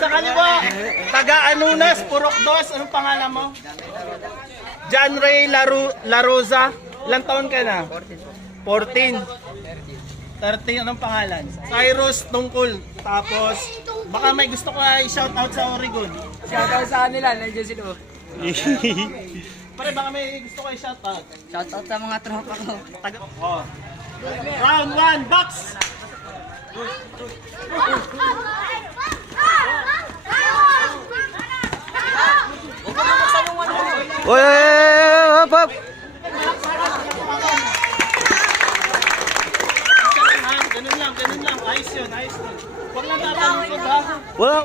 Sa kaliwa, taga Anunas, Purok 2. Anong pangalan mo? John Ray La Rosa. Ilang taon ka na? 14. 13. Anong pangalan? Cyrus Tungkol. Tapos, baka may gusto ko i-shoutout sa Oregon. Shoutout sa kanila, nandiyan sila. Pare, baka may gusto ko i-shoutout. Shoutout sa mga tropa ko. Oh. Round 1, box! Oy, hop, hop. Ganun lang. Ayos yun. Huwag lang tatalungkod ha. Wala.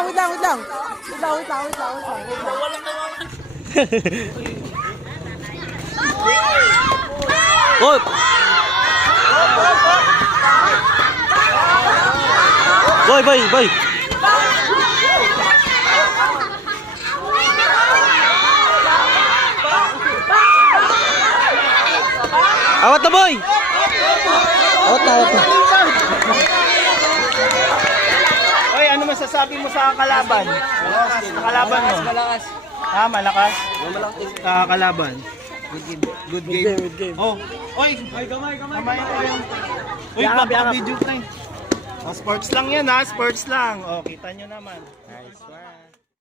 Oh, wait lang. Hop. Boy. Awat na, boy. Awat na. Oy, ano masasabi mo sa kalaban? Kalaban mo? Malakas. Ha, malakas? Kalaban. Good game. Oh, oy, gamay. Uy, baka video na eh. Oh, sports lang yan ha, sports lang. Oh, kita nyo naman. Nice one.